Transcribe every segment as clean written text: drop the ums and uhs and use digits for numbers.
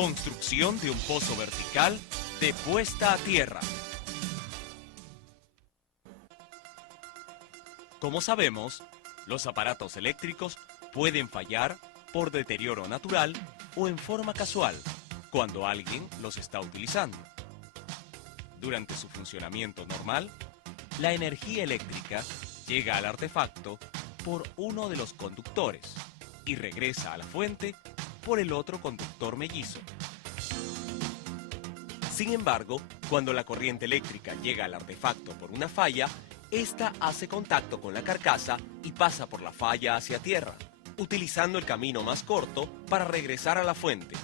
Construcción de un pozo vertical de puesta a tierra. Como sabemos, los aparatos eléctricos pueden fallar por deterioro natural o en forma casual cuando alguien los está utilizando. Durante su funcionamiento normal, la energía eléctrica llega al artefacto por uno de los conductores y regresa a la fuente por el otro conductor mellizo. Sin embargo, cuando la corriente eléctrica llega al artefacto por una falla, esta hace contacto con la carcasa y pasa por la falla hacia tierra, utilizando el camino más corto para regresar a la fuente.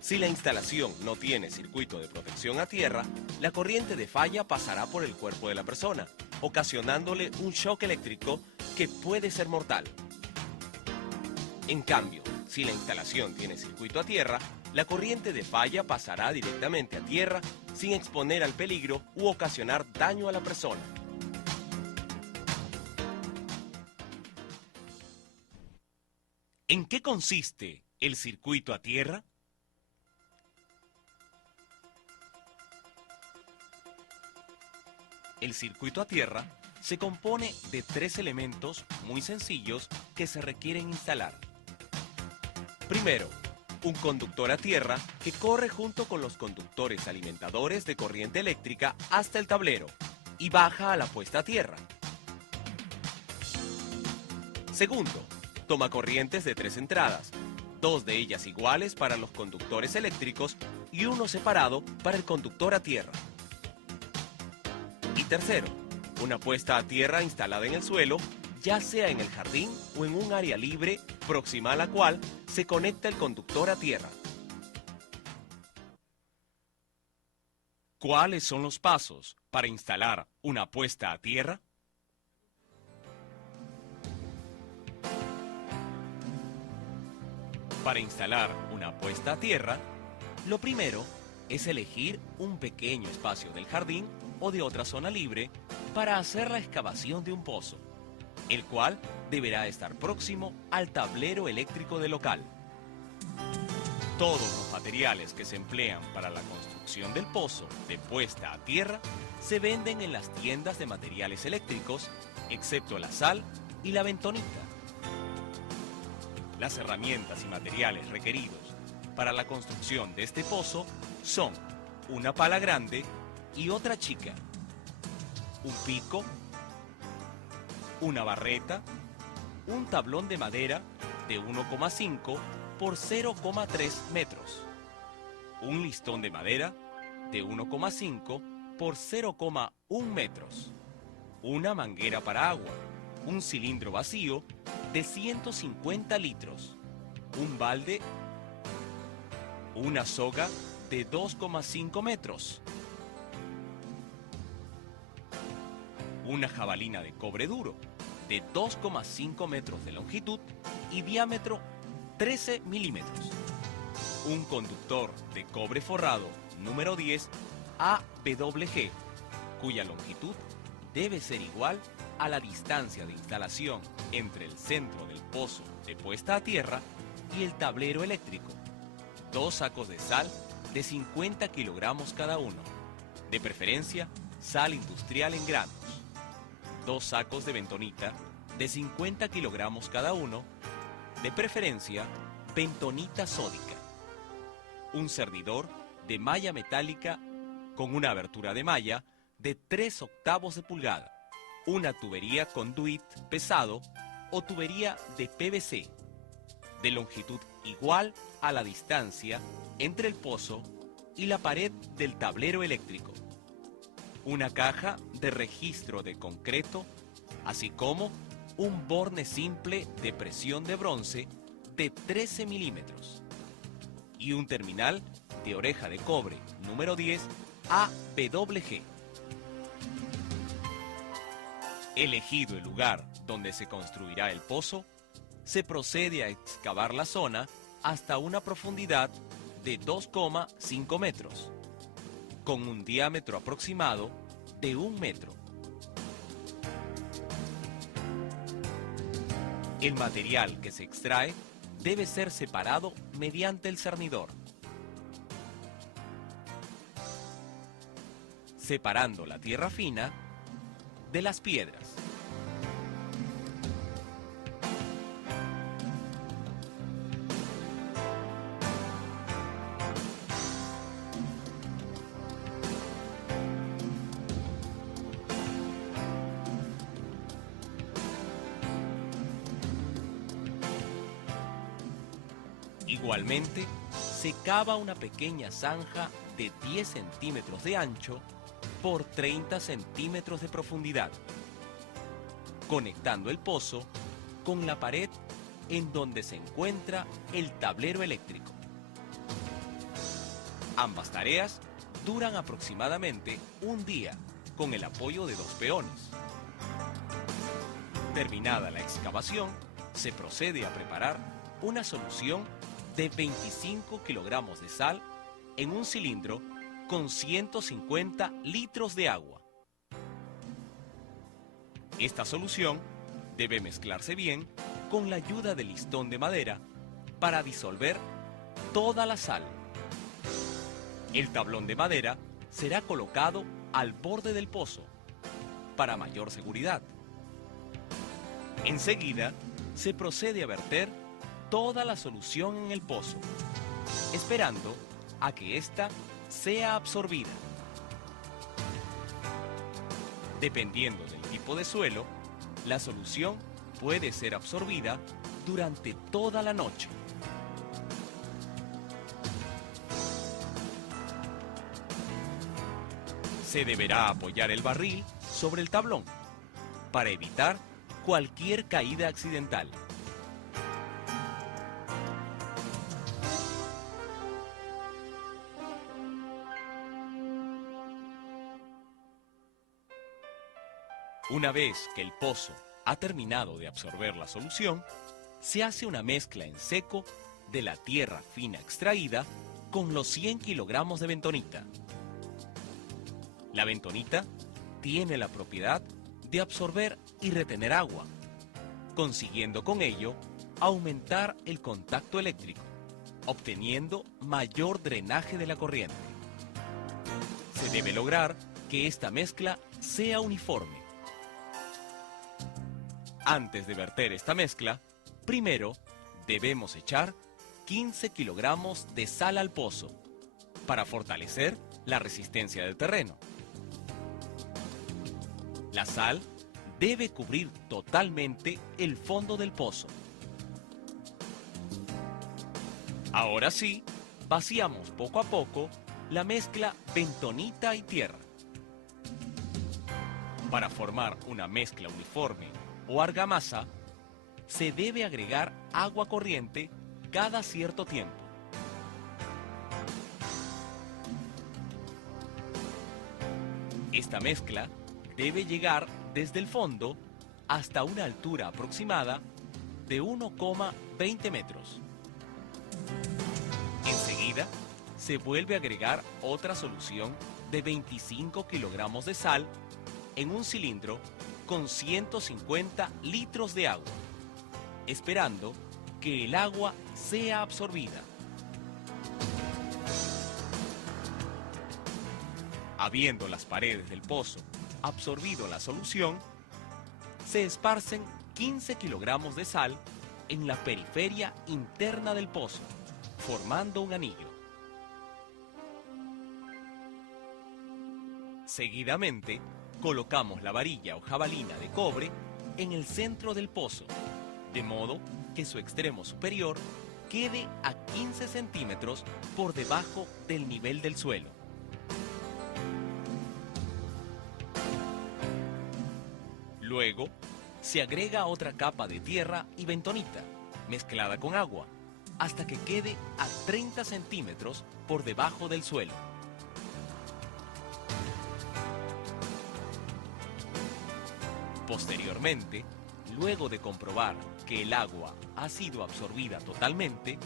Si la instalación no tiene circuito de protección a tierra, la corriente de falla pasará por el cuerpo de la persona, ocasionándole un shock eléctrico que puede ser mortal. En cambio, si la instalación tiene circuito a tierra, la corriente de falla pasará directamente a tierra sin exponer al peligro u ocasionar daño a la persona. ¿En qué consiste el circuito a tierra? El circuito a tierra se compone de 3 elementos muy sencillos que se requieren instalar. Primero, un conductor a tierra que corre junto con los conductores alimentadores de corriente eléctrica hasta el tablero y baja a la puesta a tierra. Segundo, tomacorrientes de 3 entradas, 2 de ellas iguales para los conductores eléctricos y uno separado para el conductor a tierra. Y tercero, una puesta a tierra instalada en el suelo, ya sea en el jardín o en un área libre próxima a la cual se conecta el conductor a tierra. ¿Cuáles son los pasos para instalar una puesta a tierra? Para instalar una puesta a tierra, lo primero es elegir un pequeño espacio del jardín o de otra zona libre para hacer la excavación de un pozo, el cual deberá estar próximo al tablero eléctrico del local. Todos los materiales que se emplean para la construcción del pozo de puesta a tierra se venden en las tiendas de materiales eléctricos, excepto la sal y la bentonita. Las herramientas y materiales requeridos para la construcción de este pozo son una pala grande y otra chica, un pico, una barreta, un tablón de madera de 1,5 por 0,3 metros, un listón de madera de 1,5 por 0,1 metros, una manguera para agua, un cilindro vacío de 150 litros, un balde, una soga de 2,5 metros, una jabalina de cobre duro de 2,5 metros de longitud y diámetro 13 milímetros, un conductor de cobre forrado número 10 AWG, cuya longitud debe ser igual a la distancia de instalación entre el centro del pozo de puesta a tierra y el tablero eléctrico, 2 sacos de sal de 50 kilogramos cada uno, de preferencia sal industrial en granos, 2 sacos de bentonita de 50 kilogramos cada uno, de preferencia bentonita sódica, un cernidor de malla metálica con una abertura de malla de 3/8 de pulgada, una tubería conduit pesado o tubería de PVC, de longitud igual a la distancia entre el pozo y la pared del tablero eléctrico, una caja de registro de concreto, así como un borne simple de presión de bronce de 13 milímetros y un terminal de oreja de cobre número 10 AWG. Elegido el lugar donde se construirá el pozo, se procede a excavar la zona hasta una profundidad de 2,5 metros, con un diámetro aproximado de 1 metro. El material que se extrae debe ser separado mediante el cernidor, separando la tierra fina de las piedras. Igualmente, se cava una pequeña zanja de 10 centímetros de ancho por 30 centímetros de profundidad, conectando el pozo con la pared en donde se encuentra el tablero eléctrico. Ambas tareas duran aproximadamente un día con el apoyo de 2 peones. Terminada la excavación, se procede a preparar una solución de 25 kilogramos de sal en un cilindro con 150 litros de agua. Esta solución debe mezclarse bien con la ayuda del listón de madera para disolver toda la sal. El tablón de madera será colocado al borde del pozo para mayor seguridad. Enseguida, se procede a verter toda la solución en el pozo, esperando a que ésta sea absorbida. Dependiendo del tipo de suelo, la solución puede ser absorbida durante toda la noche. Se deberá apoyar el barril sobre el tablón para evitar cualquier caída accidental. Una vez que el pozo ha terminado de absorber la solución, se hace una mezcla en seco de la tierra fina extraída con los 100 kilogramos de bentonita. La bentonita tiene la propiedad de absorber y retener agua, consiguiendo con ello aumentar el contacto eléctrico, obteniendo mayor drenaje de la corriente. Se debe lograr que esta mezcla sea uniforme. Antes de verter esta mezcla, primero debemos echar 15 kilogramos de sal al pozo para fortalecer la resistencia del terreno. La sal debe cubrir totalmente el fondo del pozo. Ahora sí, vaciamos poco a poco la mezcla bentonita y tierra. Para formar una mezcla uniforme o argamasa, se debe agregar agua corriente cada cierto tiempo. Esta mezcla debe llegar desde el fondo hasta una altura aproximada de 1,20 metros. Enseguida, se vuelve a agregar otra solución de 25 kilogramos de sal en un cilindro con 150 litros de agua, esperando que el agua sea absorbida. Habiendo las paredes del pozo absorbido la solución, se esparcen 15 kilogramos de sal en la periferia interna del pozo, formando un anillo. Seguidamente, colocamos la varilla o jabalina de cobre en el centro del pozo, de modo que su extremo superior quede a 15 centímetros por debajo del nivel del suelo. Luego, se agrega otra capa de tierra y bentonita, mezclada con agua, hasta que quede a 30 centímetros por debajo del suelo. Posteriormente, luego de comprobar que el agua ha sido absorbida totalmente,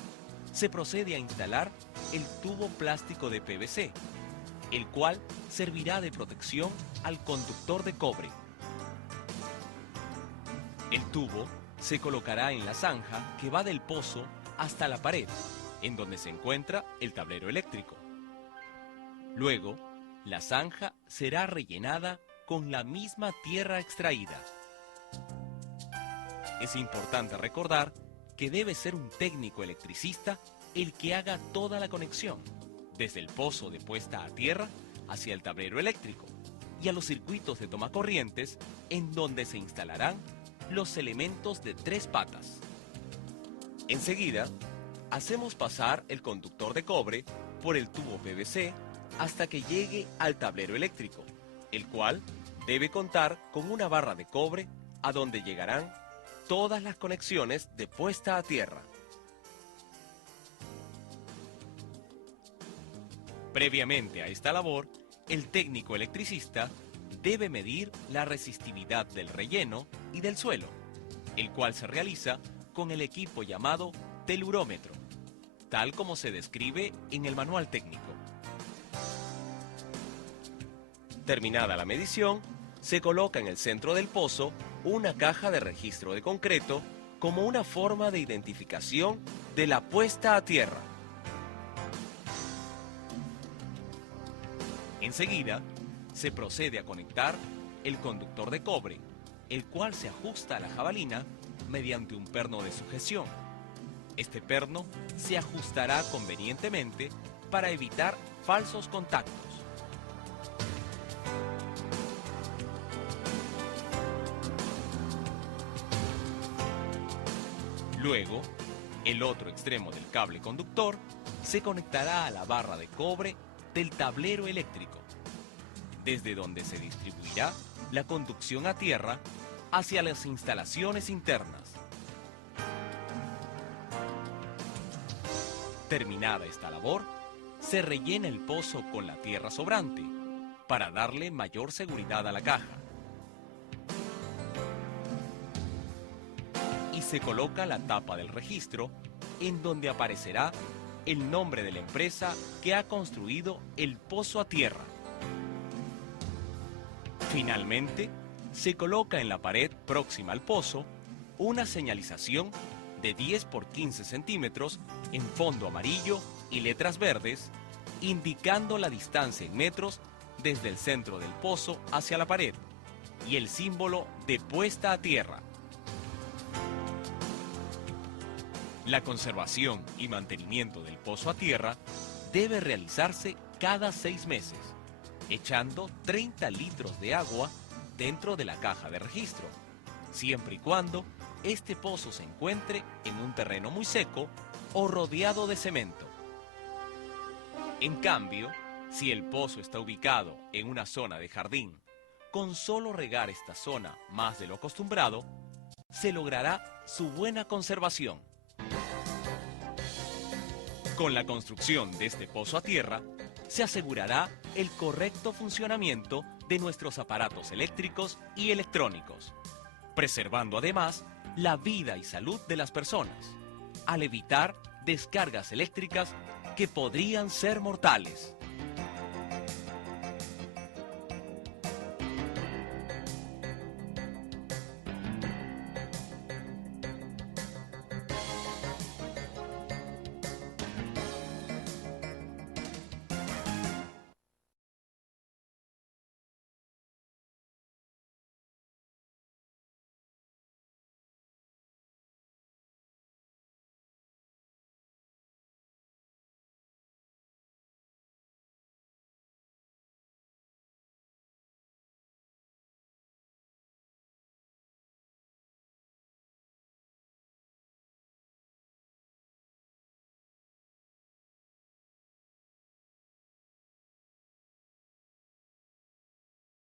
se procede a instalar el tubo plástico de PVC, el cual servirá de protección al conductor de cobre. El tubo se colocará en la zanja que va del pozo hasta la pared, en donde se encuentra el tablero eléctrico. Luego, la zanja será rellenada con la misma tierra extraída. Es importante recordar que debe ser un técnico electricista el que haga toda la conexión, desde el pozo de puesta a tierra hacia el tablero eléctrico y a los circuitos de tomacorrientes en donde se instalarán los elementos de 3 patas. Enseguida, hacemos pasar el conductor de cobre por el tubo PVC hasta que llegue al tablero eléctrico, el cual debe contar con una barra de cobre a donde llegarán todas las conexiones de puesta a tierra. Previamente a esta labor, el técnico electricista debe medir la resistividad del relleno y del suelo, el cual se realiza con el equipo llamado telurómetro, tal como se describe en el manual técnico. Terminada la medición, se coloca en el centro del pozo una caja de registro de concreto como una forma de identificación de la puesta a tierra. Enseguida, se procede a conectar el conductor de cobre, el cual se ajusta a la jabalina mediante un perno de sujeción. Este perno se ajustará convenientemente para evitar falsos contactos. Luego, el otro extremo del cable conductor se conectará a la barra de cobre del tablero eléctrico, desde donde se distribuirá la conducción a tierra hacia las instalaciones internas. Terminada esta labor, se rellena el pozo con la tierra sobrante para darle mayor seguridad a la caja. Y se coloca la tapa del registro en donde aparecerá el nombre de la empresa que ha construido el pozo a tierra. Finalmente, se coloca en la pared próxima al pozo una señalización de 10 por 15 centímetros en fondo amarillo y letras verdes, indicando la distancia en metros desde el centro del pozo hacia la pared y el símbolo de puesta a tierra. La conservación y mantenimiento del pozo a tierra debe realizarse cada 6 meses, echando 30 litros de agua dentro de la caja de registro, siempre y cuando este pozo se encuentre en un terreno muy seco o rodeado de cemento. En cambio, si el pozo está ubicado en una zona de jardín, con solo regar esta zona más de lo acostumbrado, se logrará su buena conservación. Con la construcción de este pozo a tierra, se asegurará el correcto funcionamiento de nuestros aparatos eléctricos y electrónicos, preservando además la vida y salud de las personas, al evitar descargas eléctricas que podrían ser mortales.